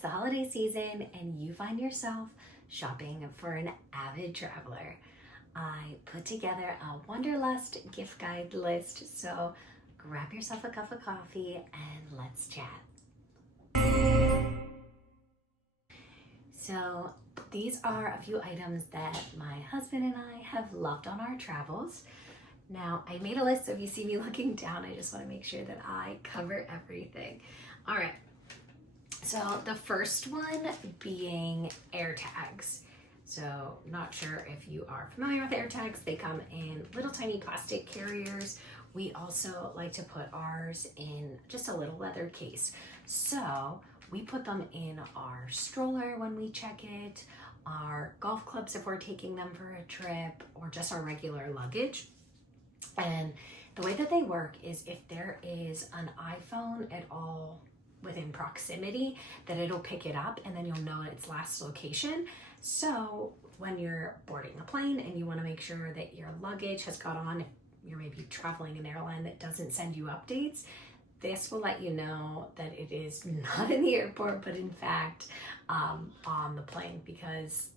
It's the holiday season and you find yourself shopping for an avid traveler. I put together a Wanderlust gift guide list, so grab yourself a cup of coffee and let's chat. So these are a few items that my husband and I have loved on our travels. Now, I made a list, so if you see me looking down, I just want to make sure that I cover everything. All right, so the first one being air tags. So not sure if you are familiar with air tags. They come in little tiny plastic carriers. We also like to put ours in just a little leather case. So we put them in our stroller when we check it, our golf clubs if we're taking them for a trip, or just our regular luggage. And the way that they work is if there is an iPhone at all within proximity, that it'll pick it up and then you'll know its last location. So when you're boarding a plane and you want to make sure that your luggage has got on, if you're maybe traveling an airline that doesn't send you updates, this will let you know that it is not in the airport, but in fact on the plane, because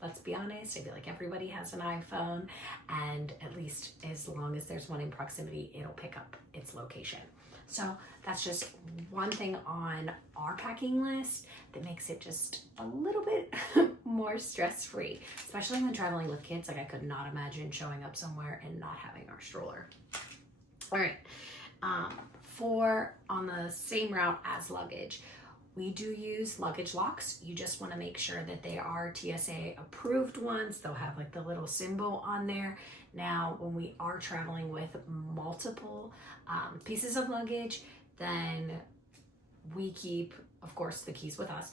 let's be honest, I feel like everybody has an iPhone, and at least as long as there's one in proximity, it'll pick up its location. So that's just one thing on our packing list that makes it just a little bit more stress-free, especially when traveling with kids. Like, I could not imagine showing up somewhere and not having our stroller. All right, for on the same route as luggage, we do use luggage locks. You just want to make sure that they are TSA approved ones. They'll have like the little symbol on there. Now, when we are traveling with multiple pieces of luggage, then we keep, of course, the keys with us,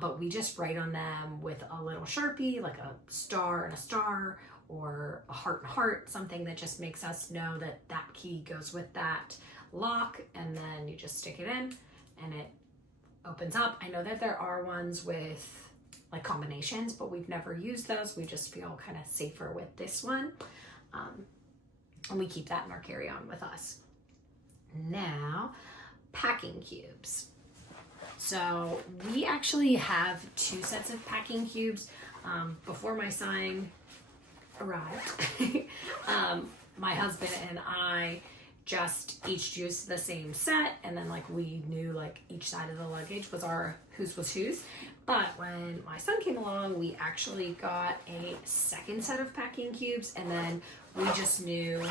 but we just write on them with a little Sharpie, like a star and a star, or a heart and heart, something that just makes us know that that key goes with that lock, and then you just stick it in and it opens up. I know that there are ones with like combinations, but we've never used those. We just feel kind of safer with this one. And we keep that in our carry-on with us. Now, packing cubes. So we actually have 2 sets of packing cubes. Before my son arrived, my husband and I just each used the same set, and then like we knew like each side of the luggage was our whose was whose. But when my son came along, we actually got a second set of packing cubes, and then we just knew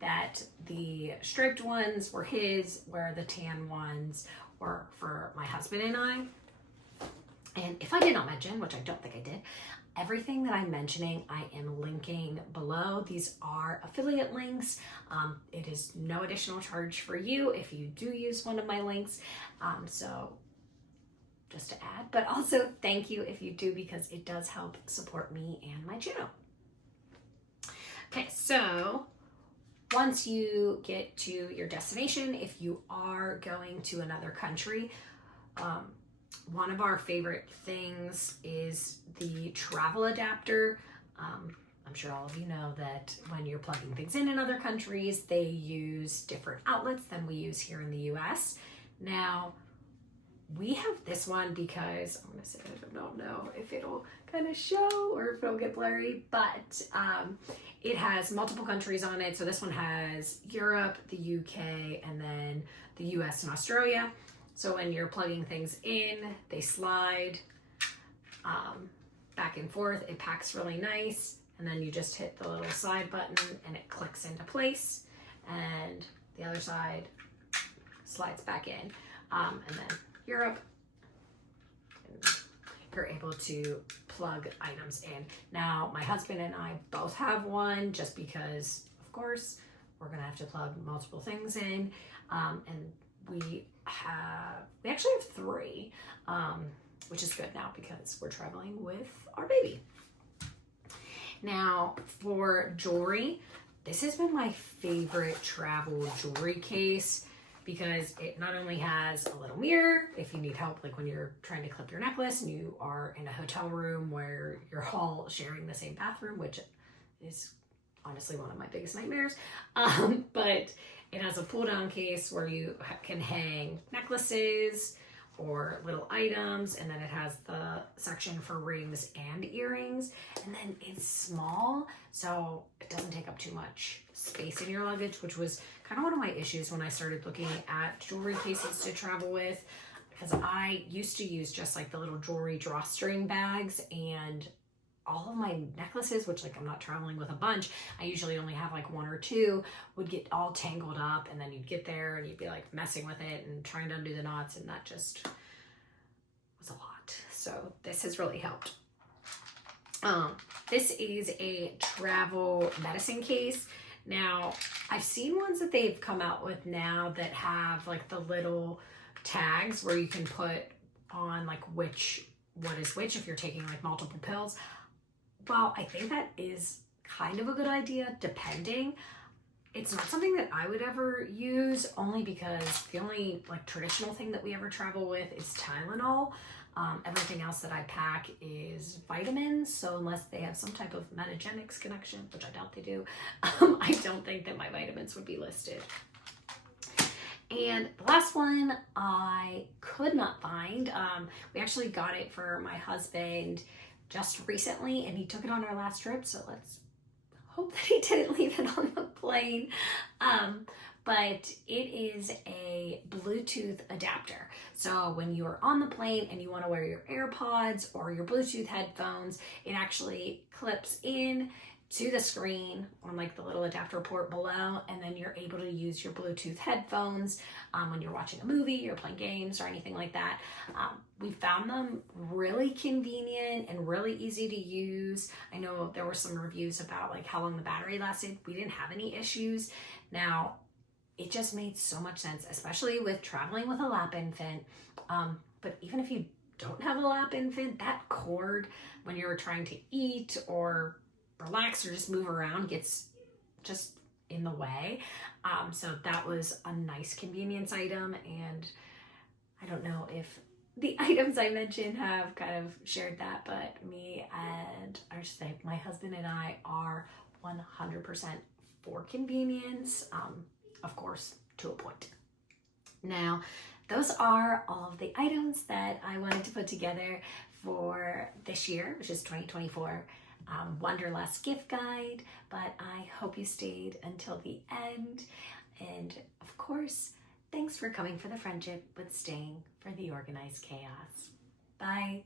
that the striped ones were his, where the tan ones were for my husband and I. And if I did not mention, which I don't think I did, everything that I'm mentioning, I am linking below. These are affiliate links. It is no additional charge for you if you do use one of my links. So just to add, but also thank you if you do, because it does help support me and my channel. Okay, so once you get to your destination, if you are going to another country, one of our favorite things is the travel adapter. I'm sure all of you know that when you're plugging things in other countries, they use different outlets than we use here in the US. Now, we have this one because, I'm gonna say, I don't know if it'll kind of show or if it'll get blurry, but it has multiple countries on it. So this one has Europe, the UK, and then the US and Australia. So when you're plugging things in, they slide back and forth. It packs really nice. And then you just hit the little slide button and it clicks into place. And the other side slides back in. And then Europe, and you're able to plug items in. Now, my husband and I both have one, just because, of course, we're gonna have to plug multiple things in. And we actually have 3, which is good now because we're traveling with our baby. Now, for jewelry, this has been my favorite travel jewelry case, because it not only has a little mirror if you need help, like when you're trying to clip your necklace and you are in a hotel room where you're all sharing the same bathroom, which is honestly one of my biggest nightmares. But it has a pull down case where you can hang necklaces for little items, and then it has the section for rings and earrings, and then it's small, so it doesn't take up too much space in your luggage, which was kind of one of my issues when I started looking at jewelry cases to travel with, because I used to use just like the little jewelry drawstring bags, and all of my necklaces, which like I'm not traveling with a bunch, I usually only have like one or two, would get all tangled up, and then you'd get there and you'd be like messing with it and trying to undo the knots, and that just was a lot. So this has really helped. This is a travel medicine case. Now, I've seen ones that they've come out with now that have like the little tags where you can put on like what is which if you're taking like multiple pills. Well, I think that is kind of a good idea, depending. It's not something that I would ever use, only because the only like traditional thing that we ever travel with is Tylenol. Everything else that I pack is vitamins, so unless they have some type of Metagenics connection, which I doubt they do, I don't think that my vitamins would be listed. And the last one I could not find. We actually got it for my husband just recently, and he took it on our last trip, so let's hope that he didn't leave it on the plane. But it is a Bluetooth adapter. So when you're on the plane and you want to wear your AirPods or your Bluetooth headphones, it actually clips in to the screen on like the little adapter port below, and then you're able to use your Bluetooth headphones when you're watching a movie or playing games or anything like that. We found them really convenient and really easy to use. I know there were some reviews about like how long the battery lasted. We didn't have any issues. Now, it just made so much sense, especially with traveling with a lap infant. But even if you don't have a lap infant, that cord, when you're trying to eat or relax or just move around, gets just in the way. So that was a nice convenience item, and I don't know if the items I mentioned have kind of shared that, but I should say my husband and I are 100% for convenience, of course, to a point. Now, those are all of the items that I wanted to put together for this year, which is 2024. Wanderlust gift guide, but I hope you stayed until the end. And of course, thanks for coming for the friendship, but staying for the organized chaos. Bye.